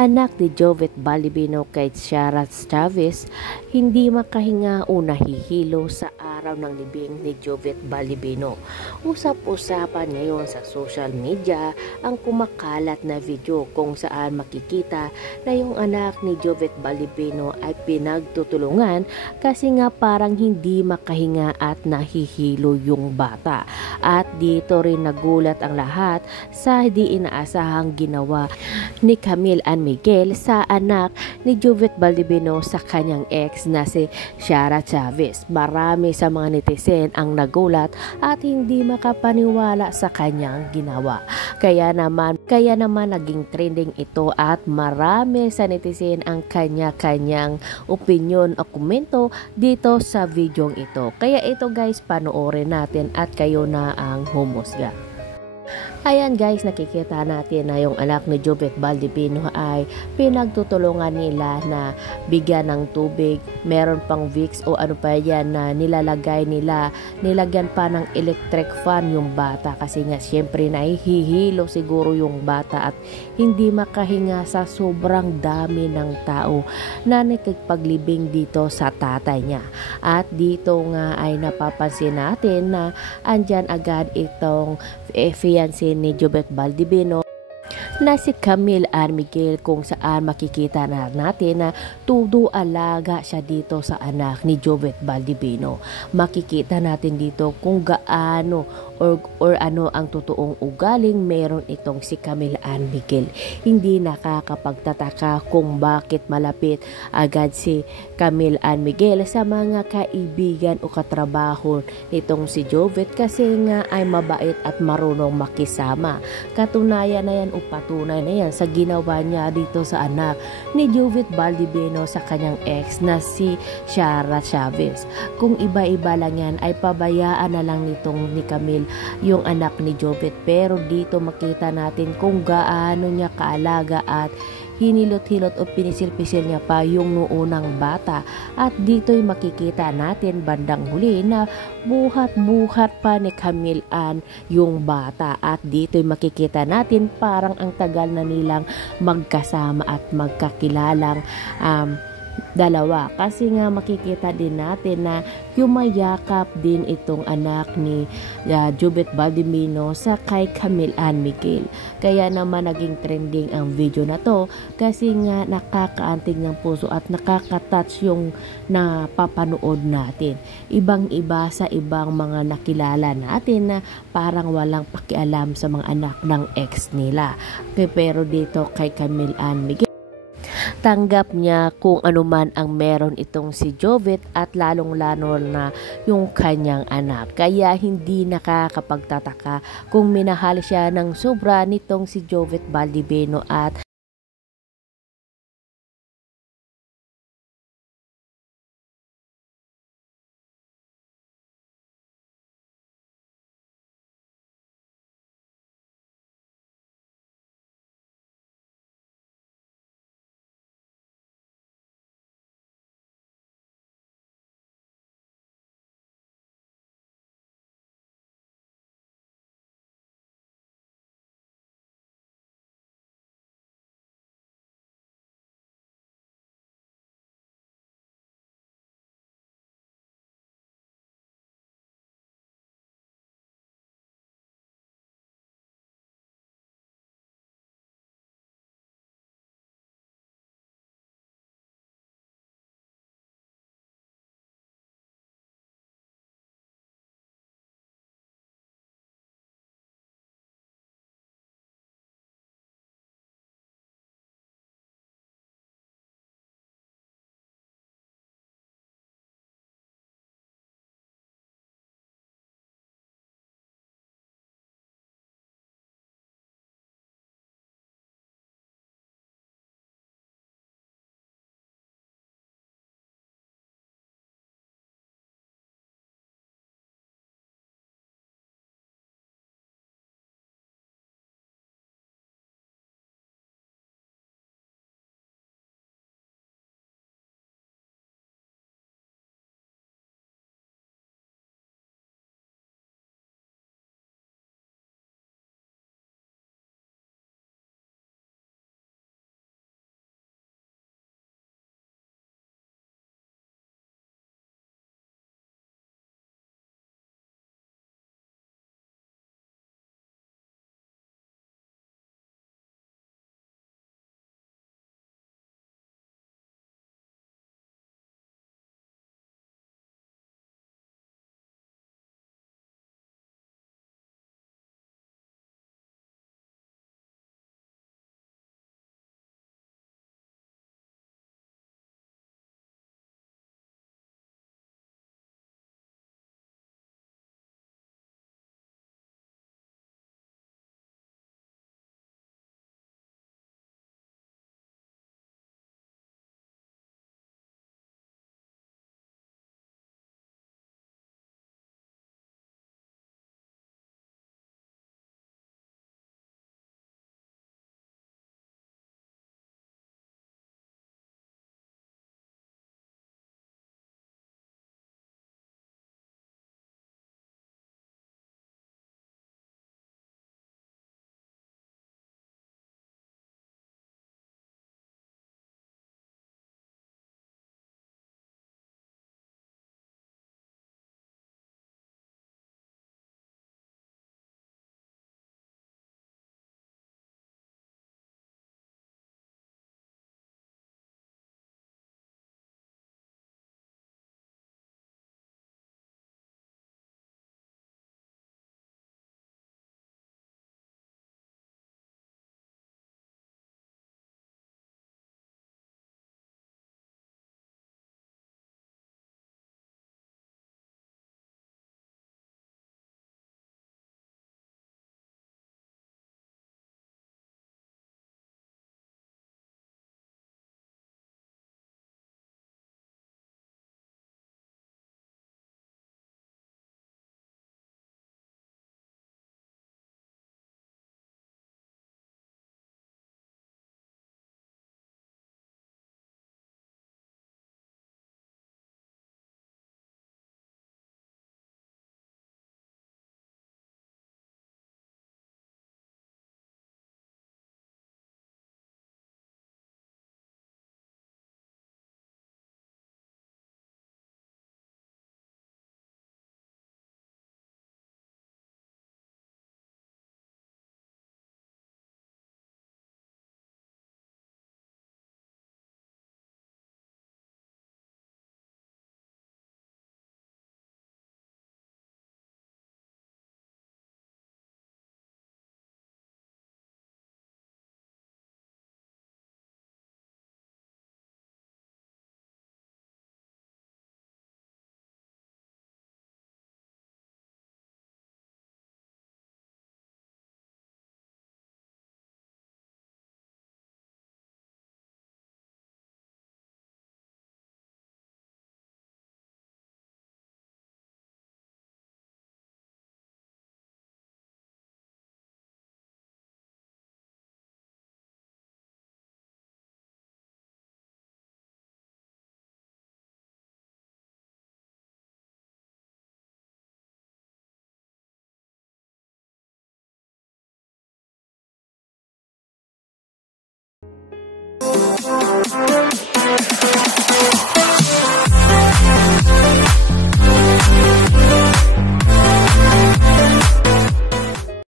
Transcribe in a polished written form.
Anak ni Jovet Balibino kay Shara Chavez, hindi makahinga o nahihilo sa araw ng libing ni Jovet Balibino. Usap-usapan ngayon sa social media ang kumakalat na video kung saan makikita na yung anak ni Jovet Balibino ay pinagtutulungan kasi nga parang hindi makahinga at nahihilo yung bata. At dito rin nagulat ang lahat sa hindi inaasahang ginawa ni Camille Ann Miguel sa anak ni Jovet Balibino sa kanyang ex na si Shara Chavez. Marami sa mga netizen ang nagulat at hindi makapaniwala sa kanyang ginawa. Kaya naman naging trending ito at marami sa netizen ang kanya-kanyang opinion o komento dito sa videong ito. Kaya ito guys, panoorin natin at kayo na ang humusga. Ayan guys, nakikita natin na yung anak ni Jovet Balibino ay pinagtutulungan nila na bigyan ng tubig, meron pang Vicks o ano pa yan na nilagyan pa ng electric fan yung bata kasi nga syempre nahihilo siguro yung bata at hindi makahinga sa sobrang dami ng tao na nakikpaglibing dito sa tatay niya. At dito nga ay napapansin natin na andyan agad itong fiancé ni Jovet Balibino na si Camille Ann Miguel, kung saan makikita na natin na todo alaga siya dito sa anak ni Jovet Balibino. Makikita natin dito kung gaano or ano ang totoong ugaling meron itong si Camille Ann Miguel. Hindi nakakapagtataka kung bakit malapit agad si Camille Ann Miguel sa mga kaibigan o katrabaho nitong si Jovet kasi nga ay mabait at marunong makisama. Katunayan na yan o patunay na yan sa ginawa niya dito sa anak ni Jovet Balibino sa kanyang ex na si Shara Chavez. Kung iba-iba lang yan ay pabayaan na lang nitong ni Camille yung anak ni Jovet, pero dito makita natin kung gaano niya kaalaga at hinilot-hilot o pinisil-pisil niya pa yung noonang bata. At dito'y makikita natin bandang huli na buhat-buhat pa ni Camille Ann yung bata. At dito'y makikita natin parang ang tagal na nilang magkasama at magkakilalang dalawa, kasi nga makikita din natin na yumayakap din itong anak ni Jovet Balibino sa kay Camille Ann Miguel. Kaya naman naging trending ang video na to kasi nga nakakaantig ng puso at nakakatouch yung napapanood natin. Ibang-iba sa ibang mga nakilala natin na parang walang pakialam sa mga anak ng ex nila. Pero dito kay Camille Ann Miguel, tanggap niya kung ano man ang meron itong si Jovet at lalong-lalo na yung kanyang anak. Kaya hindi nakakapagtataka kung minahal siya ng sobra nitong si Jovet Balibino at